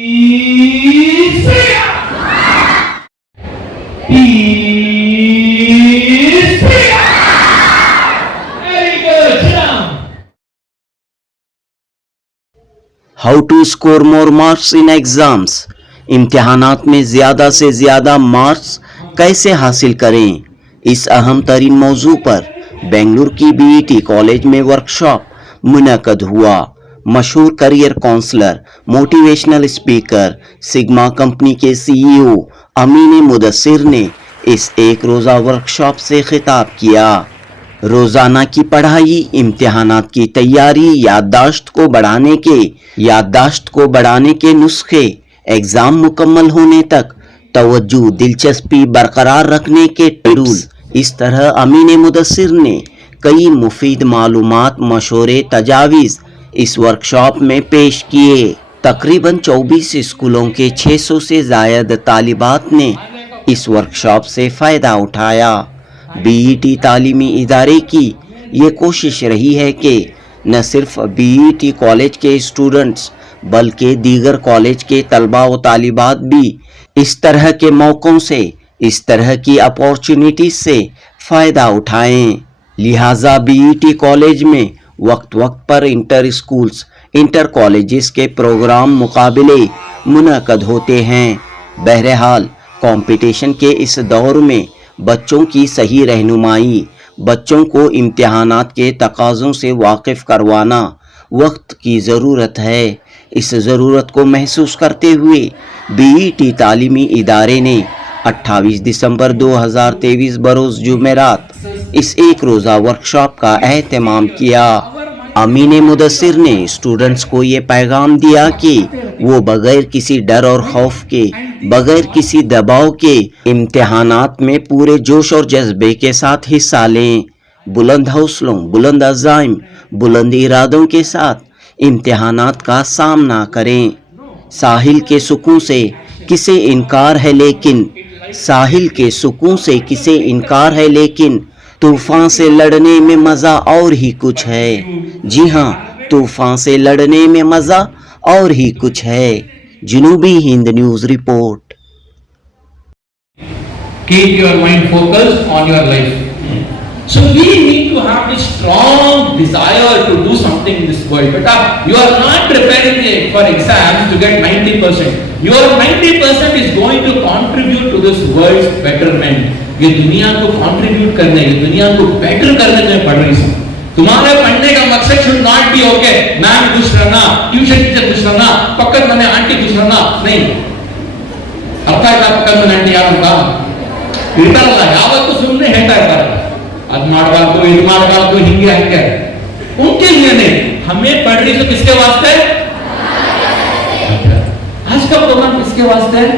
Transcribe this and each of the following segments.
How to score more marks in exams. इम्तिहानात में ज़्यादा से ज़्यादा मार्क्स कैसे हासिल करें, इस अहम तरीन मौजू पर बेंगलुरु की बीईटी कॉलेज में वर्कशॉप मुनक़द हुआ। मशहूर career counsellor, motivational speaker, Sigma company के सीईओ अमीन मुदस्सिर ने इस एक रोज़ा वर्कशॉप से खिताब किया। रोज़ाना की पढ़ाई, इम्तिहानात की तैयारी, याददाश्त को बढ़ाने के नुस्खे, एग्ज़ाम मुकम्मल होने तक तवज्जो, दिलचस्पी बरकरार रखने के टूल्स, इस तरह अमीन मुदस्सिर ने कई मुफीद मालूमात, मशवरे, तजावीज़ इस वर्कशॉप में पेश किए। तकरीबन 24 स्कूलों के 600 से ज़ायद तालिबात ने इस वर्कशॉप से फ़ायदा उठाया। बीईटी तालीमी इदारे की ये कोशिश रही है कि न सिर्फ बीईटी कॉलेज के स्टूडेंट्स बल्कि दीगर कॉलेज के तलबा व तालिबात भी इस तरह के मौक़ों से, इस तरह की अपॉर्चुनिटीज से फ़ायदा उठाएं। लिहाजा बीईटी कॉलेज में वक्त वक्त पर इंटर स्कूल्स, इंटर कॉलेजेस के प्रोग्राम, मुकाबले मुनक़द होते हैं। बहरहाल कंपटीशन के इस दौर में बच्चों की सही रहनुमाई, बच्चों को इम्तिहानात के तकाज़ों से वाकिफ़ करवाना वक्त की ज़रूरत है। इस ज़रूरत को महसूस करते हुए बीईटी तालीमी इदारे ने 28 दिसंबर 2023 बरोज़ जुमेरात इस एक रोज़ा वर्कशॉप का एहतमाम किया। अमीन मुदस्सिर ने स्टूडेंट्स को ये पैगाम दिया कि वो बगैर किसी डर और खौफ के, बगैर किसी दबाव के इम्तिहानात में पूरे जोश और जज्बे के साथ हिस्सा लें। बुलंद हौसलों, बुलंद अज़ाइम, बुलंद इरादों के साथ इम्तिहानात का सामना करें। साहिल के सुकून से किसे इनकार है लेकिन, साहिल के सुकून से किसे इनकार है लेकिन तूफान से लड़ने में मज़ा और ही कुछ है। जी हाँ, तूफान से लड़ने में मज़ा और ही कुछ है। जनूबी Hind news report. Keep your mind focused on your life. So we need to have this strong desire to do something in this world. But you are not preparing for exams to get 90%. Your 90% is going to contribute to this world's betterment. ये दुनिया को contribute करने, ये दुनिया को better करने में पढ़ रही है। तुम्हारे पढ़ने का मकसद should not be okay ma'am खुश रहना, ट्यूशन टीचर खुश रहना, पक्कत मने आंटी खुश रहना, नहीं। ಅರ್ಥ ಆಯ್ತಾ? ಪಕ್ಕದ ಮನೆ ಆಂಟಿ ಯಾರು ಅಂತ ಇರ್ತಾರಲ್ಲ, ಯಾವತ್ತೂ ಸುಮ್ಮನೆ ಹೇಳ್ತಾ ಇರ್ತಾರೆ, ಅದ್ ಮಾಡಬಾರ್ದು, ಇದು ಮಾಡಬಾರ್ದು, ಹಿಂಗೆ ಹಂಗೆ। उनके लिए नहीं, हमें पढ़ रही तो किसके वास्ते? आज का प्रोग्राम किसके वास्ते है?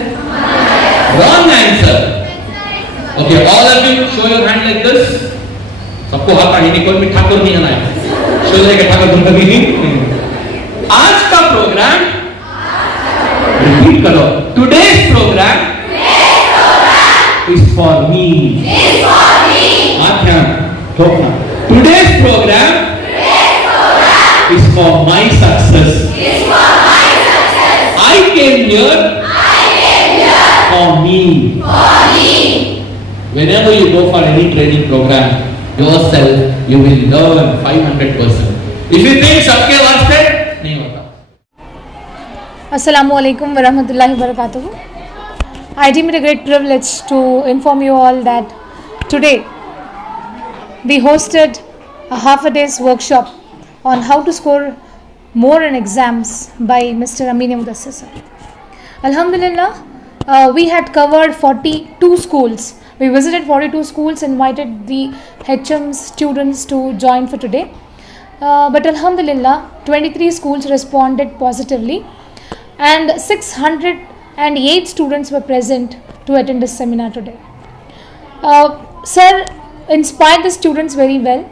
Wrong answer. Okay, all of you show your hand like this. सबको हाथ आगे नहीं, कोई भी ठाकुर नहीं आना है। शो देगा ठाकुर तुम कभी नहीं। आज का प्रोग्राम रिपीट करो। Today's program is for me. आँखें ठोकना। Today's program is for my success. I came here for me. Whenever you go for any training program, yourself, you will learn 500%. If you think सबके वास्ते नहीं होता। Assalamu alaikum wa rahmatullahi wa barakatuh. I deem it a great privilege to inform you all that today we hosted a half a day's workshop on how to score more in exams by Mr. Amin Mudassir sir. Alhamdulillah, we had covered 42 schools. We visited 42 schools, invited the HMs, students to join for today. But Alhamdulillah, 23 schools responded positively and 608 students were present to attend this seminar today. Sir inspired the students very well,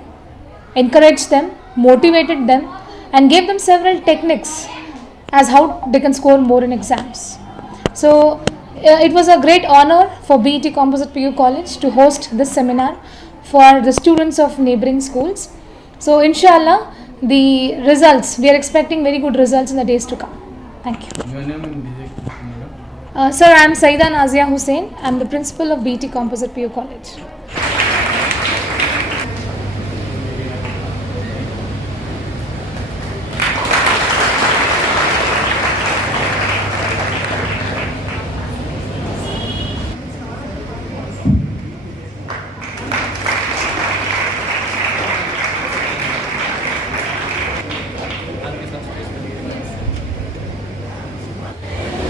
encouraged them, motivated them and gave them several techniques as how they can score more in exams. So it was a great honor for BET Composite PU College to host this seminar for the students of neighboring schools. So inshallah, the results, we are expecting very good results in the days to come. Thank you. Sir, I am Saida Nazia Hussain. I am the principal of BT Composite PU College.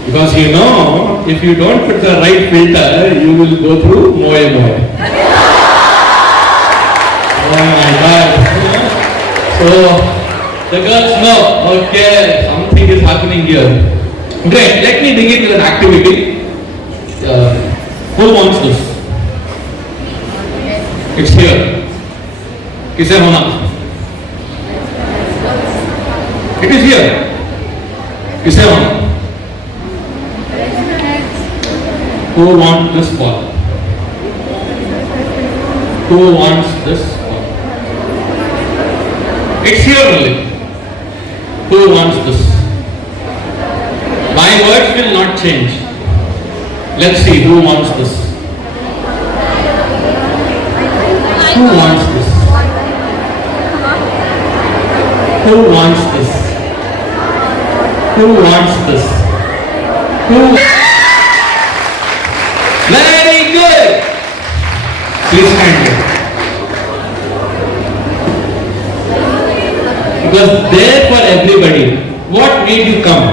Because you know, if you don't put the right filter, you will go through moe moe. Oh my God. So, the girls know, okay, something is happening here. Great, let me begin with an activity. Who wants this? It's here. किसे होना? It is here. किसे होना? Who wants this ball? Who wants this ball? It's here only. Who wants this? My words will not change. Let's see who wants this. Who wants this? Who wants this? Who wants this? Who? Very good. Please stand here. It was there for everybody. What made you come?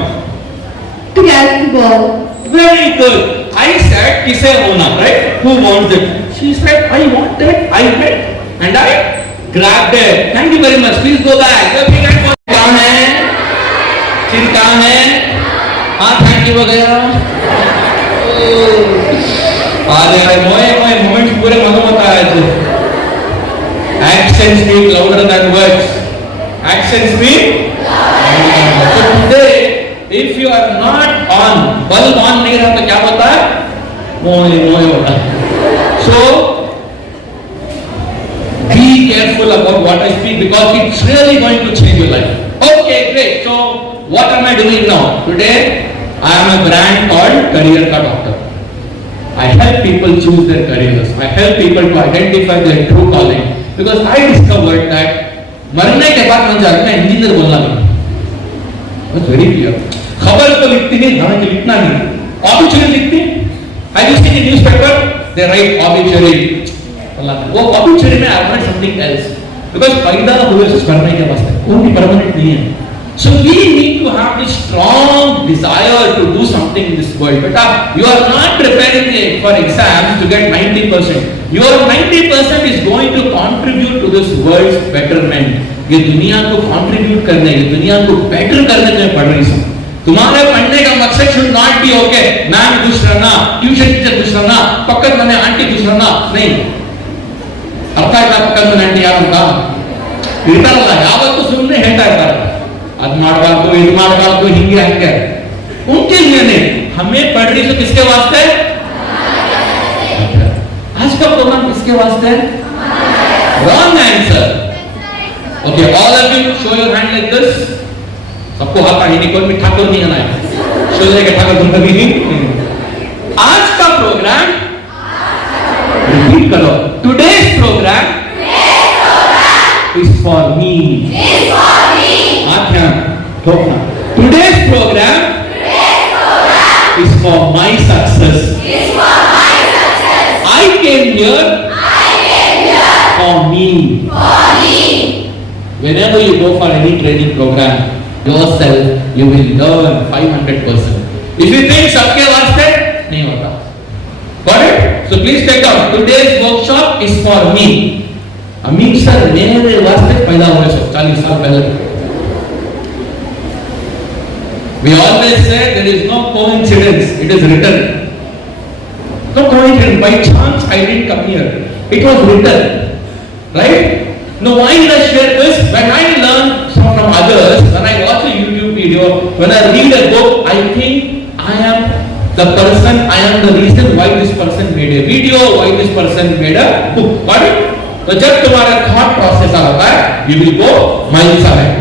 To catch the ball. Very good. I said, kise hona, right? Who wants it? She said, I want it. I went and I grabbed it. Thank you very much. Please go back. कौन है? चिर कहाँ है? हाँ, thank you वगैरह. अरे भाई मोए मोमेंट्स पूरे मालूम होता है. Actions speak louder than words. Actions speak. So today, if you are not on, bulb on नहीं रहा तो क्या होता है? मोए होता है. So be careful about what I speak because it's really going to change your life. Okay, great. So what am I doing now? Today, I am a brand called Career Ka Doctor. I help people choose their careers. I help people to identify their true calling. Because I discovered that मरने के बाद मुझे अपना engineer बोलना नहीं. That's very clear. खबर तो लिखती नहीं, हाँ कि लिखना नहीं. Obituary लिखती. Have you seen the newspaper? They write obituary. वो obituary में I want something else. Because पैदा हुए से मरने के वास्ते. कोई permanent नहीं है. So we need to have this strong desire to do something in this world. But you are not preparing for exams to get 90%. Your 90% is going to contribute to this world's betterment. ये दुनिया को contribute करने, ये दुनिया को better करने में पढ़ रही हूँ. तुम्हारे पढ़ने का मकसद should not be okay. Ma'am खुश रहना, ट्यूशन टीचर खुश रहना, पकड़ मने आंटी खुश रहना, नहीं. अर्थ है पकड़ मने आंटी यार उनका. इतना यावत तो सुनने हेटा है. ಅದು ಮಾಡಬಾರ್ದು ಇದು ಮಾಡಬಾರ್ದು ಹಿಂಗೆ ಹಂಗೆ उनके लिए नहीं हमें पढ़ रही तो किसके वास्ते आज का प्रोग्राम किसके वास्ते wrong answer okay all of you show your hand like this सबको हाथ आगे नहीं कोई भी ठाकुर नहीं आना है शो जाएगा ठाकुर तुम कभी नहीं आज का प्रोग्राम रिपीट करो today's program is for me. Today's program is for my success. I came here for me. Whenever you go for any training program, yourself, you will learn 500%. If you think सबके वास्ते नहीं होता. Got it? So please take out. Today's workshop is for me. अमीर sir मेरे वास्ते पैदा हुए 40 साल पहले. We always say there is no coincidence. It is written. No coincidence. By chance I didn't come here. It was written, right? Now why did I share this? When I learn from others, when I watch a YouTube video, when I read a book, I think I am the person. I am the reason why this person made a video, why this person made a book. Got it? तो जब तुम्हारा thought process होता है, you will go miles ahead.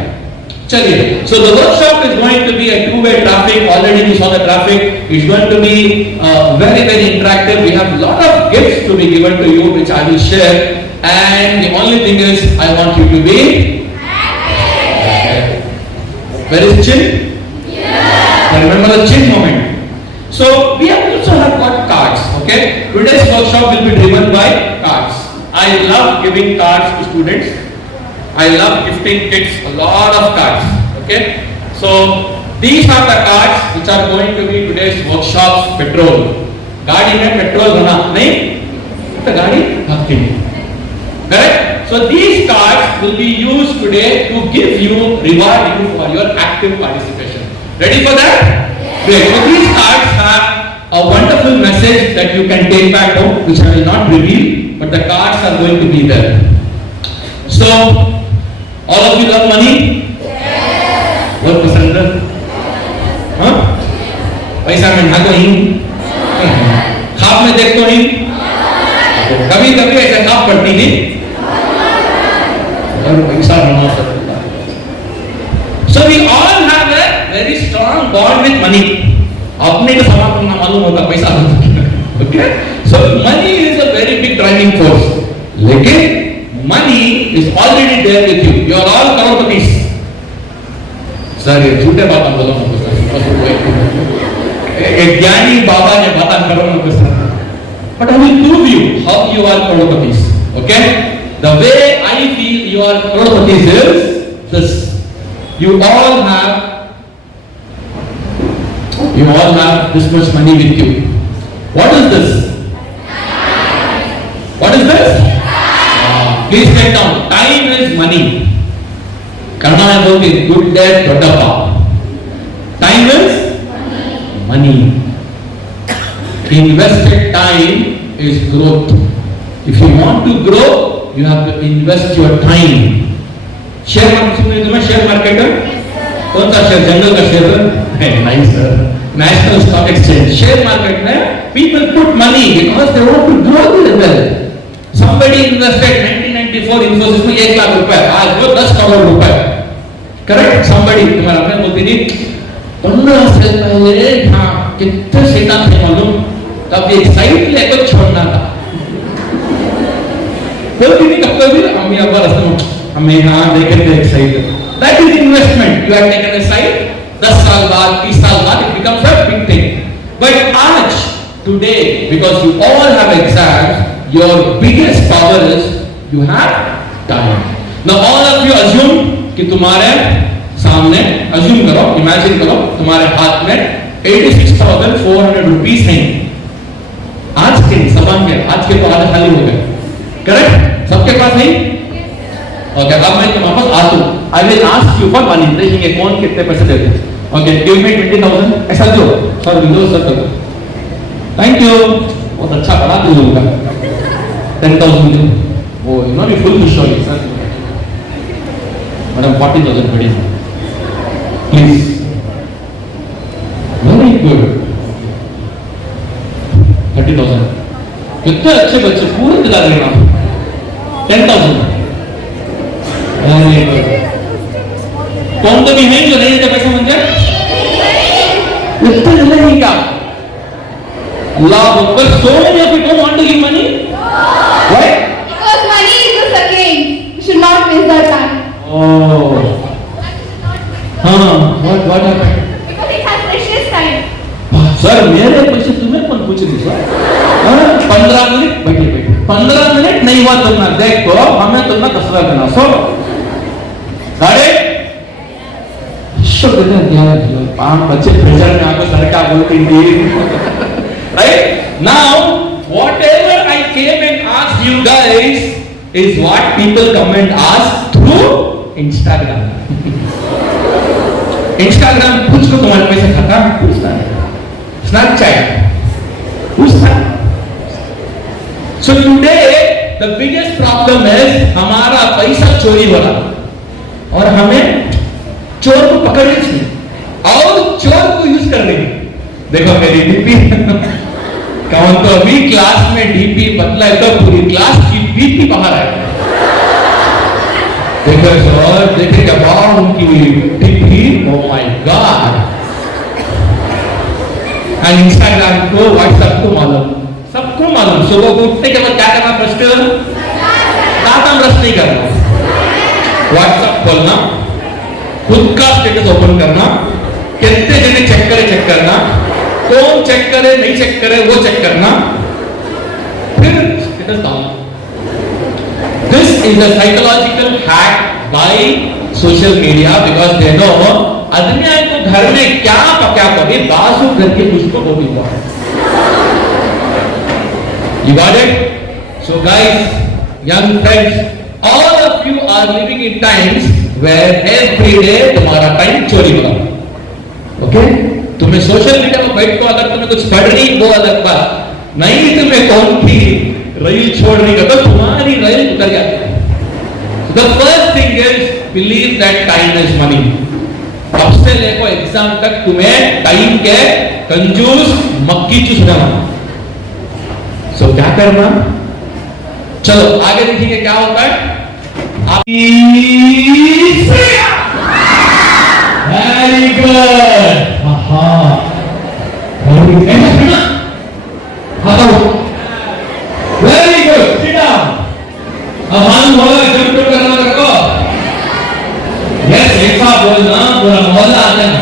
चलिए, so the workshop is going to be a two-way traffic. Already we saw the traffic. It's going to be very very interactive. We have a lot of gifts to be given to you, which I will share. And the only thing is, I want you to be happy. Where is chin? Yeah. Remember the chin moment. So we have also have got cards. Okay. Today's workshop will be driven by cards. I love giving cards to students. I love gifting kids a lot of cards. Okay, so these are the cards which are going to be today's workshop's petrol. गाड़ी में petrol भरना नहीं, तो गाड़ी भागती नहीं. Correct? So these cards will be used today to give you, reward you for your active participation. Ready for that? Great. So these cards have a wonderful message that you can take back home, which I will not reveal, but the cards are going to be there. So all of you love money? Yes. बहुत पसंद है? हाँ? पैसा में भागो ही? ख्वाब में देखते ही? कभी कभी ऐसा ख्वाब पड़ती नहीं? और पैसा बना सकता है. So we all have a very strong bond with money. अपने को समाप्त करना मालूम होता पैसा. Okay? So money is a very big driving force. लेकिन money is already there with you. You are all Crorepati. Sir ये झूठे बातें बोलो मत सर. एक ज्ञानी बाबा ने बातें करो मत sir. But I will prove you how you are Crorepati. Okay? The way I feel you are Crorepati is this. You all have this much money with you. What is this? What is this? Please write down. Time is money. Kannada में बोलते हैं good dad छोटा पाप. Time is money. Invested time is growth. If you want to grow, you have to invest your time. Share market सुनने तुम्हें share market है? कौन सा शेयर? जंगल का शेयर है? नहीं sir. National Stock Exchange. Share market में people put money because they want to grow their wealth. Somebody invested 1994 Infosys में 1 लाख रुपए, आज वो 10 करोड़ रुपए. Correct? Somebody तुम्हारा अपने बोलती नहीं 15 साल पहले हाँ कितने शैतान थे मालूम, तब एक साइड लेकर छोड़ना था. बोलती नहीं कब कभी अम्मी अब्बा रास्ते में हमें हाँ देखे थे एक side. That is investment. You have taken a side. 10 साल बाद 30 साल बाद it becomes a big thing. But आज today because you all have exams, your biggest power is you have time. Now all of you assume कि तुम्हारे सामने assume करो, imagine करो तुम्हारे हाथ में 86,400 रुपीस हैं. आज के सबान के आज के तो आधे खाली हो गए. करेक्ट? सबके पास नहीं? ओके, अब मैं तुम्हारे पास आता हूँ. I will ask you for money. देखेंगे कौन कितने पैसे देते हैं. Okay, give me 20,000. ऐसा दो. सर विंडो सर करो. Thank you. बहुत अच्छा बना तू लोगों का. 10,000 दो. वो you know you full to show you sir. Madam 40,000 please. Please. Very good. 30,000. कितने अच्छे बच्चे पूरे दिला रहे हैं. 10,000. Very good. कौन तो भी है जो नहीं देते पैसे मुझे? इतना नहीं क्या? Love, but so many of you don't want to give money. Why? Because money is a second. You should not waste that time. Oh. What happened? Because it has precious time. Sir मेरे पैसे तुम्हें कौन पूछे थे sir? 15 minute बैठे 15 minute नहीं हुआ तुमने देखो हमें तुमने कसरा करना सो गाड़ी शुभ दिन क्या पांच बच्चे प्रेशर में आकर सर का बोलते हैं. Right? Now, whatever I came and asked you guys is what people come and ask through Instagram. Instagram कुछ को तुम्हारे पैसे खाता पूछता है. Snapchat पूछता है. So today the biggest problem is हमारा पैसा चोरी हो रहा और हमें चोर को पकड़ने चाहिए और चोर को यूज करने की. देखो मेरी डीपी कौन तो अभी क्लास में डीपी बदला तो पूरी क्लास की बीपी बाहर आए. देखो सर देखेगा बहुत और उनकी DP, oh my God! And Instagram को, व्हाट्सएप को मालूम, सबको मालूम। सुबह को उठने के बाद क्या करना? फर्स्ट दांत ब्रश नहीं करना, व्हाट्सएप खोलना, खुद का स्टेटस ओपन करना, कितने जने चेक करना, कौन चेक करे नहीं चेक करे वो चेक करना, फिर स्टेटस डालना। This is a psychological hack by social media because they know आदमी को घर में क्या पका कभी बासु करके पुष्प को भी हुआ। You got it? So guys, young friends, all of you are living in times where every day तुम्हारा टाइम चोरी होगा। ओके? तुम्हें सोशल मीडिया पर बैठ को अगर तुम्हें कुछ पढ़ रही वो अलग बात, नहीं तुम्हें कौन की रील छोड़ रही तो तुम्हारी रील उतर जाती है। The first thing is believe that time is money. अब से लेकर एग्जाम तक तुम्हें टाइम के कंजूस मक्खी चूसना। सो क्या करना? चलो आगे देखिए क्या होता है। Very good. Very good. Sit down. अब मालूम होगा जंप करना रखो। यस, एक साथ बोलना, पूरा मोहल्ला आ जाना।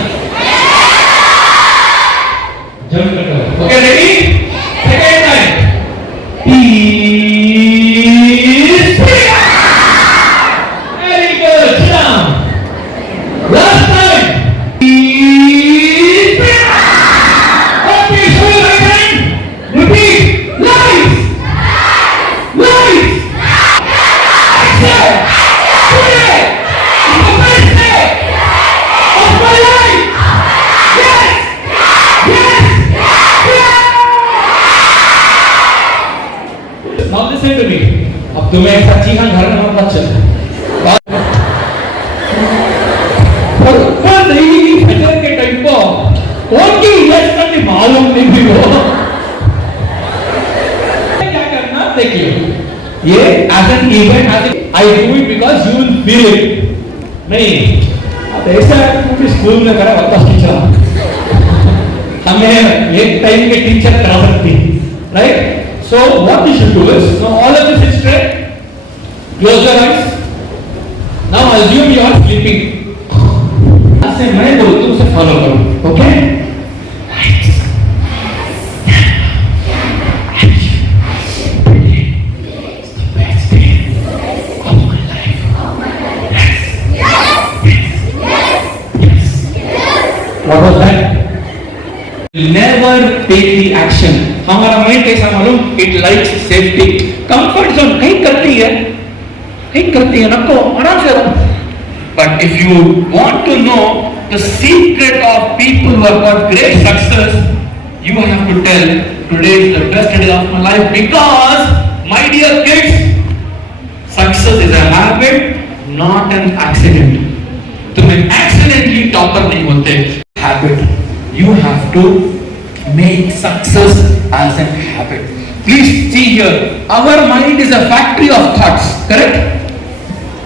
जंप करो। Okay, ready? Second time. Very good. Sit down. Last time. Okay, show your right hand. Repeat. Lights. Lights. Action. Today is the best day of my life. Yes. Yes. Yes. Now listen to me. अब तुम्हें ऐसा चीखा घर में मत चल। पर नहीं फजर के टाइम को कौन की इलेक्शन की मालूम नहीं भी हो। क्या करना देखिए, ये as an event I do it because you will feel it. नहीं अब ऐसा क्योंकि स्कूल में करा वापस टीचर हमें एक टाइम के टीचर करा सकती, right? So what you should do is, now all of you sit straight, close your eyes. Now assume you are sleeping. ऐसे मैं बोलूँ तुम उसे follow करो, okay? What was that? Never take the action. हमारा mind कैसा मालूम? It likes safety. Comfort zone कहीं करती है रखो, आराम से रखो। But if you want to know the secret of people who have got great success, you have to tell today is the best day of my life because, my dear kids, success is a habit, not an accident. तुम्हें accidentally topper नहीं होते, habit. You have to make success as a habit. Please see here, our mind is a factory of thoughts, correct?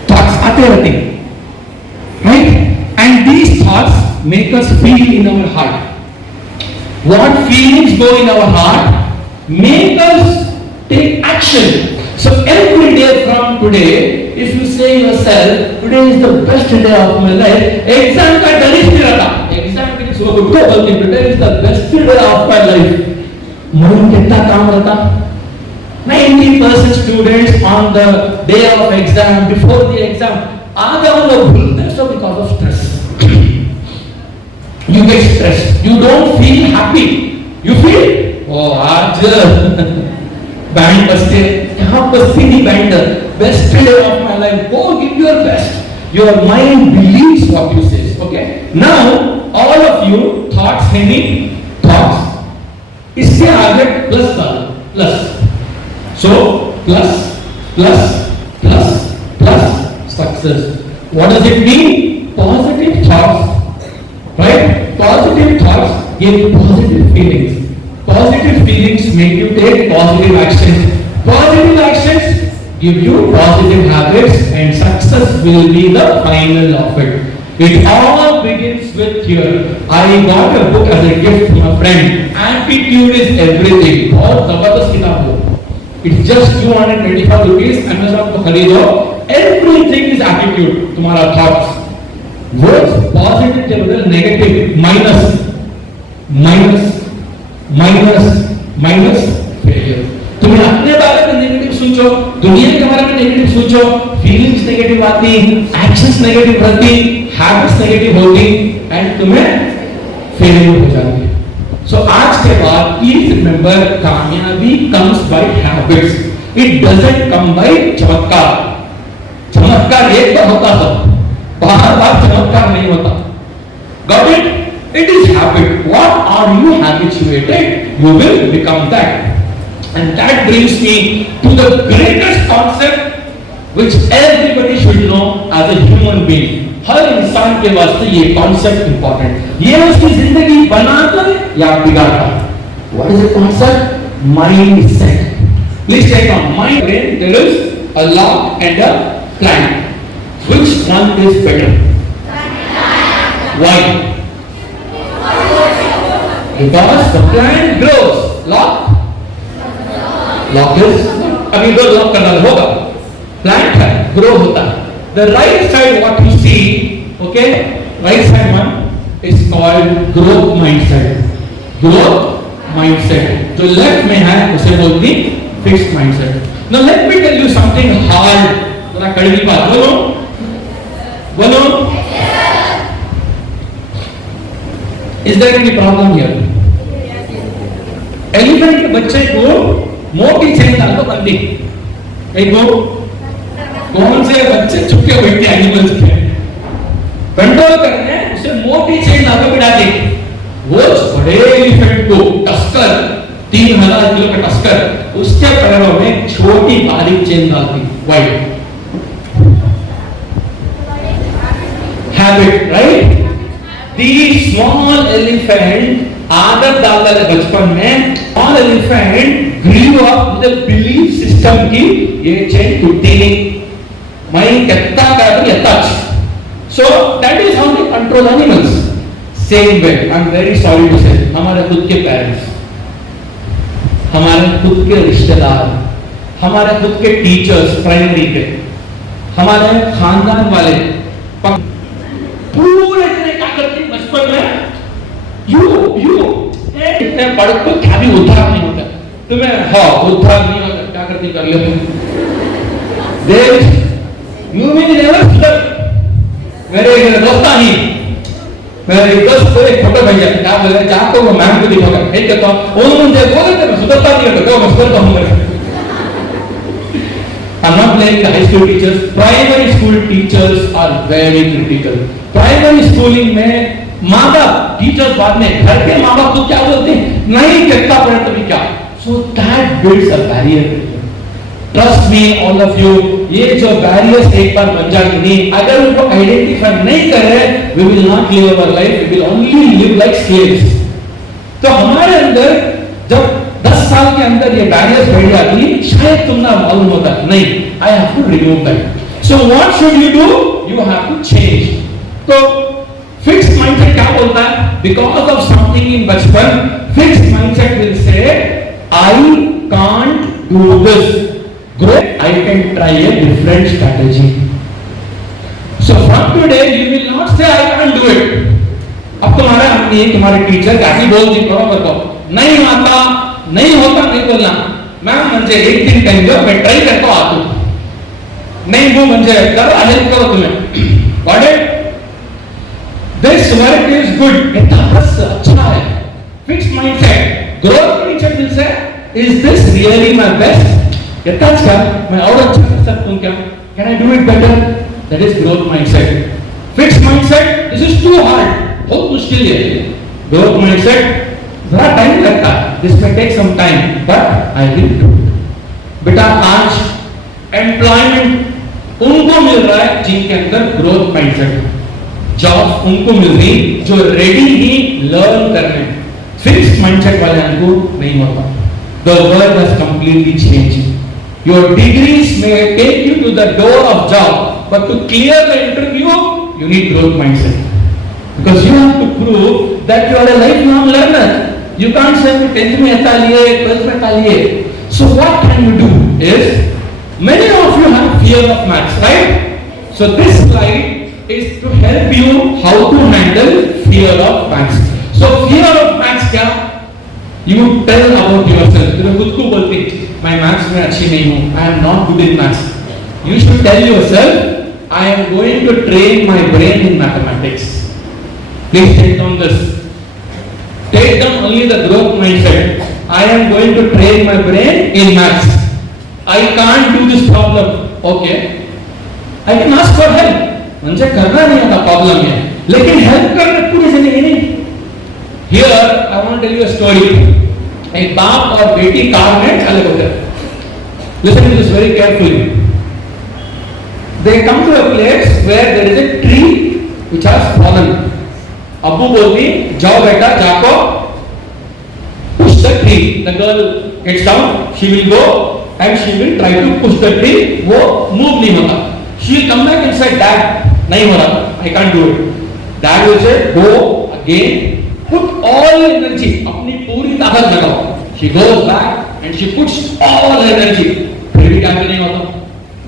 Thoughts आते रहते हैं, right? And these thoughts make us feel in our heart. What feelings go in our heart make us take action. So every day from today, if you say yourself, today is the best day of my life, exam का डर ही नहीं रहता। exam के लिए सुबह को बोलते हैं, today is the best day of my life। मन कितना काम रहता? 90% students on the day of exam, before the exam, आधा वो लोग भूलते हैं, so because of stress. You get stressed. You don't feel happy. You feel, oh आज बैंड बजते, यहाँ बजती नहीं band, best day of my life. Go give your best. Your mind believes what you say. Okay. Now all of you thoughts any thoughts. इससे आगे plus डालो, plus. So plus plus plus plus success. What does it mean? Positive thoughts, right? Positive thoughts give positive feelings. Positive feelings make you take positive actions. Positive actions give you positive habits, and success will be the final of it. It all begins with here. I got a book as a gift from a friend. Aptitude is everything. बहुत जबरदस्त किताब है. It's just 225 rupees. Amazon को खरीदो. Everything is attitude. तुम्हारा thoughts. Words positive के बदल negative, minus failure. तुम्हें अपने बारे में नेगेटिव सोचो, दुनिया के बारे में नेगेटिव सोचो, फीलिंग्स नेगेटिव आती, एक्शंस नेगेटिव रहती, हैबिट्स नेगेटिव होती, एंड तुम्हें फेलियर हो जाती है. सो आज के बाद प्लीज रिमेंबर, कामयाबी comes by habits. It doesn't come by चमत्कार. चमत्कार एक बार होता है, बार चमत्कार नहीं होता. Got it? It is habit. What are you habituated? You will become that. And that brings me to the greatest concept which everybody should know as a human being. हर इंसान के वास्ते ये concept important. ये उसकी जिंदगी बनाता है या बिगाड़ता है. What is the concept? Mindset. Please take on mind. Brain, there is a lock and a plan. Which one is better? Why? Because the plant grows. Lock is अभी दो लॉक करना होगा. प्लांट है, ग्रो होता है. The right side what you see, okay, right side one is called growth mindset. Growth mindset. जो left में है उसे बोलती fixed mindset. Now let me tell you something hard. जरा कड़वी बात बोलो. Is there any problem here? Elephant के बच्चे को मोटी चेन डाल दो बंदी. एक वो कौन से बच्चे चुपके बैठे एनिमल्स के कंट्रोल करने उसे मोटी चेन डाल दो बिठा दे. वो बड़े एलिफेंट को टस्कर 3000 किलो का टस्कर उसके पैरों में छोटी बारीक चेन डालती. White habit, right? The small elephant आदत डालता है बचपन में. Small elephant grew up with a belief system की ये चेन टूटती नहीं. मैं कितना कर दूं touch. So that is how they control animals. Same way, I'm very sorry to say, हमारे खुद के पेरेंट्स, हमारे खुद के रिश्तेदार, हमारे खुद के टीचर्स प्राइमरी के, हमारे खानदान वाले पूरे दिन क्या करते बचपन में. यू इतने पढ़ को क्या भी उद्धार नहीं होता. तुम्हें उद्धार नहीं होता, क्या करते कर ले तुम. यू भी नेवर सुधर. मेरे दोस्त को एक फोटो भेजा, क्या बोल रहे चाहते हो मैम को दिखाओगे. एक कहता हूँ वो मुझे बोले मैं सुधरता नहीं होता, मैं सुधरता हूँ. I'm not blaming the high school teachers. Primary school teachers are very critical. Primary schooling में माँ बाप टीचर्स बाद में घर के माँ बाप तो क्या बोलते हैं, नहीं कितना पढ़े तो भी क्या. So that builds a barrier. Trust me, all of you, ये जो barriers एक बार बन जाएंगे, अगर उनको आइडेंटिफाई नहीं करें, we will not live our life. We will only live like slaves. तो हमारे अंदर जब 10 साल के अंदर ये barriers बढ़ जाती, शायद तुमने मालूम होता नहीं. I have to remove that. So what should you do? You have to change. तो fixed mindset क्या बोलता है? Because of something in बचपन, fixed mindset will say, I can't do this. Grow, I can try a different strategy. So from today, you will not say I can't do it. अब तुम्हारा तुम्हारे teacher कैसी बोल दी बरोबर को नहीं आता, नहीं होता, नहीं बोलना. मैम मुझे एक दिन कहेंगे मैं ट्राई करता हूँ आतू. नहीं वो मुझे करो हेल्प करो तुम्हें. Got it? This work is good. अच्छा है. Fixed mindset. Growth mindset will say, is this really my best? क्या मैं और अच्छा कर सकता हूँ क्या? Can I do it better? That is growth mindset. Fixed mindset, this is too hard. बहुत मुश्किल है. Growth mindset जरा टाइम लगता है. This may take some time, but I will do it. बेटा आज एम्प्लॉयमेंट उनको मिल रहा है जिनके अंदर ग्रोथ माइंडसेट. जॉब उनको मिल रही जो रेडी ही लर्न करने. फिक्स्ड माइंडसेट वाले को नहीं होता. The world has completely changed. Your degrees may take you to the door of job, but to clear the interview, you need growth mindset. Because you have to prove that you are a lifelong learner. You can't say, 10th में ऐसा लिए, 12th में ऐसा लिए. So what can you do is, many of you have fear of maths, right? So this slide is to help you how to handle fear of maths. So fear of maths क्या? You tell about yourself. तुम खुद को बोलते, मैं maths में अच्छी नहीं हूँ. I am not good in maths. You should tell yourself, I am going to train my brain in mathematics. Please take down this. Take down only the growth mindset. I am going to train my brain in maths. I can't do this problem. Okay. I can ask for help. मुझे करना नहीं आता problem है. लेकिन help करने पूरे से नहीं. Here I want to tell you a story. एक बाप और बेटी कार में चले होते हैं. Listen to this very carefully. They come to a place where there is a tree which has fallen. अब्बू बोलती, जाओ बेटा, जाको, push the tree. The girl gets down, she will go and she will try to push the tree. वो move नहीं होता. She will come back and say, Dad, नहीं हो रहा, I can't do it. Dad will say, go again, put all energy, अपनी पूरी ताकत लगाओ. She goes back and she puts all energy. फिर भी काम नहीं होता.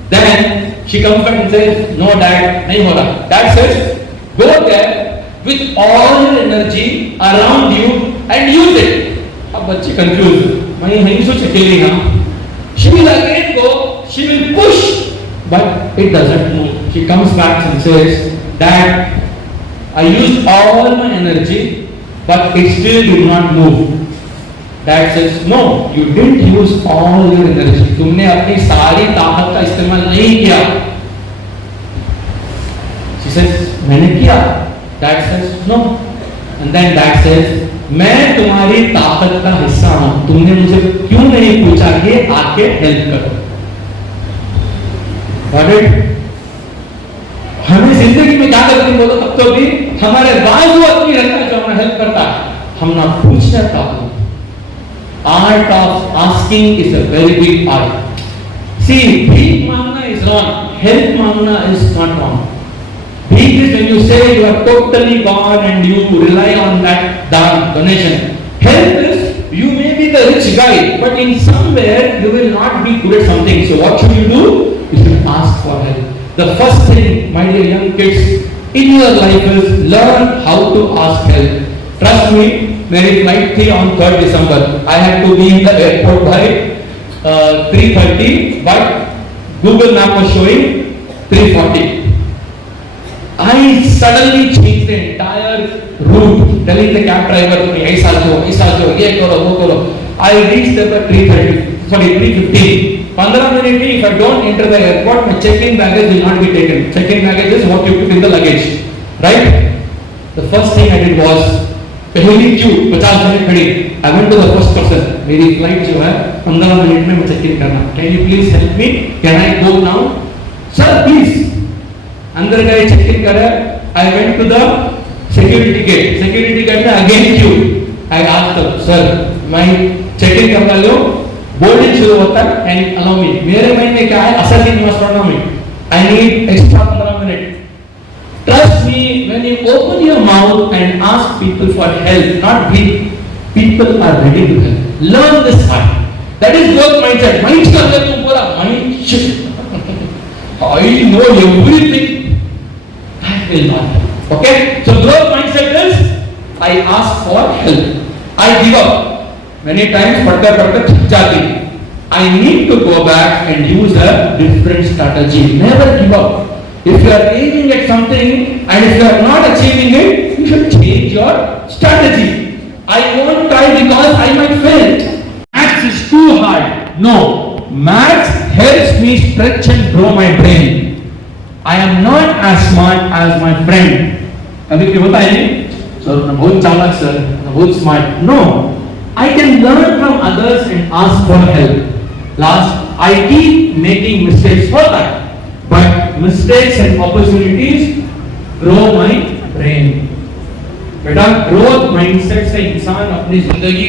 Then she comes back and says, no Dad, नहीं हो रहा. Dad says, go there with all your energy around you and use it. अब बच्चे confused. मैं नहीं सोच अकेली हाँ. She will again go. She will push, but it doesn't move. She comes back and says, Dad, I used all my energy, but it still did not move. Dad says, no, you didn't use all your energy. तुमने अपनी सारी ताकत का इस्तेमाल नहीं किया. She says, मैंने किया. Dad says, no. And then Dad says, मैं तुम्हारी ताकत का हिस्सा हूं. तुमने मुझे क्यों नहीं पूछा कि आके हेल्प करो? Got it? हमें जिंदगी में क्या करते हैं बोलो तब तो भी हमारे बाजू आदमी रहता है जो हमें हेल्प करता है. हम ना पूछना चाहते. Art of asking is a very big art. See, भीख मांगना is wrong. Help मांगना is not wrong. Big is when you say you are totally gone and you rely on that donation. Help is you may be the rich guy, but in somewhere you will not be good at something. So what should you do? You should ask for help. The first thing, my dear young kids, in your life is learn how to ask help. Trust me, मेरी flight थी on 3rd December. I had to be in the airport by 3:30, but Google Map was showing 3:40. I suddenly changed the entire route, telling the cab driver, ऐसा जो, ये करो, वो करो. I reached there by 3:15. 15 minutes if I don't enter the airport, my check-in baggage will not be taken. Check-in baggage is what you put in the luggage, right? The first thing I did was, पहली Q 50 minute खड़ी. I went to the first person. मेरी flight जो है 15 minute में मुझे check in करना. Can you please help me? Can I go now? Sir, please. अंदर गए चेक इन करे. I went to the security gate. Security gate में again queue. I asked them, sir, मैं चेक इन करवा लो. Boarding शुरू होता है and allow me. मेरे mind में क्या है? Ascending astronomy. I need extra 15 minutes. Trust me, when you open your mouth and ask people for help, not big, people are ready to help. Learn this art. That is growth mindset. Mind का अगर तुम बोला mind shit. I know everything. That will not help. Okay? So growth mindset is I ask for help. I give up. Many times पढ़ते थक जाती. I need to go back and use a different strategy. Never give up. If you are aiming at something and if you are not achieving it, you should change your strategy. I won't try because I might fail. Maths is too hard. No. Maths helps me stretch and grow my brain. I am not as smart as my friend. कभी क्यों होता है? Sir, मैं बहुत चालाक sir, मैं बहुत smart. No. I can learn from others and ask for help. Last, I keep making mistakes for that. But mistakes and opportunities grow my brain. बेटा growth mindset से इंसान अपनी जिंदगी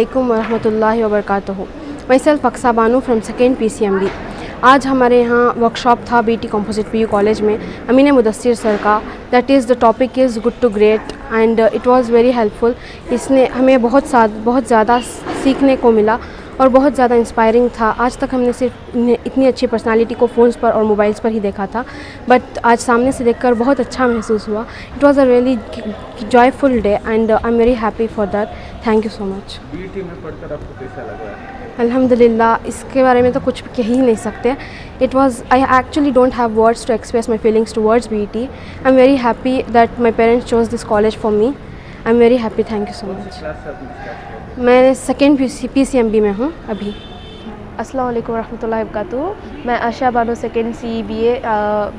अस्सलामुअलैकुम वरहमतुल्लाहि वबरकातुहू। myself Aqsa Banu from second PCMB। आज हमारे यहाँ वर्कशॉप था BT कंपोजिट PU कॉलेज में अमीन मुदस्सिर सर का। That is the topic is good to great and it was very helpful. इसने हमें बहुत ज़्यादा सीखने को मिला और बहुत ज़्यादा इंस्पायरिंग था। आज तक हमने सिर्फ इतनी अच्छी पर्सनालिटी को फ़ोन्स पर और मोबाइल्स पर ही देखा था, बट आज सामने से देखकर बहुत अच्छा महसूस हुआ। It was a really joyful day and I am very happy for that. Thank you so much. BT में पढ़कर आपको कैसा लग रहा है? अल्हम्दुलिल्लाह, इसके बारे में तो कुछ कह ही नहीं सकते। It was I actually don't have words to express my feelings towards BT। I am very happy that my parents chose this college for me. I am very happy. Thank you so much. Class से आपने start किया? मैं second PCMB में हूँ अभी। अस्सलाम वालेकुम रहमतुल्लाहि वबरकातुहू। मैं Asha Bano second CBA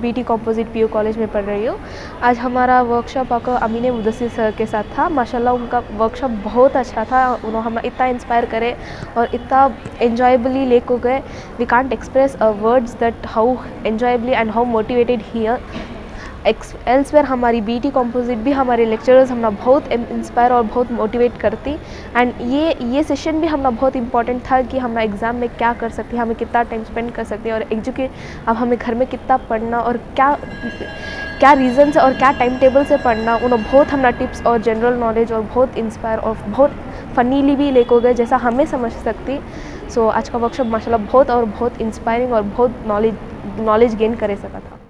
BT composite PU college में पढ़ रही हूँ। आज हमारा वर्कशॉप आपको अमीन मुदस्सिर सर के साथ था। माशाल्लाह उनका वर्कशॉप बहुत अच्छा था। उन्होंने हमें इतना इंस्पायर करे और इतना एन्जॉयबली लेको गए। We can't express words that how enjoyably and how motivated here elsewhere. हमारी BT कंपोजिट भी हमारे लेक्चरर्स हमें बहुत इंस्पायर और बहुत मोटिवेट करती। एंड ये सेशन भी हमें बहुत इंपॉर्टेंट था कि हम एग्ज़ाम में क्या कर सकते हैं, हमें कितना टाइम स्पेंड कर सकते हैं और अब हमें घर में कितना पढ़ना और क्या रीज़न से और क्या टाइम टेबल से पढ़ना। उन्होंने बहुत हमारा टिप्स और जनरल नॉलेज और बहुत इंस्पायर और बहुत फ़नीली भी लेको गए जैसा हमें समझ सकती। सो आज का वर्कशॉप माशाल्लाह बहुत इंस्पायरिंग और बहुत नॉलेज गेन करे सका था।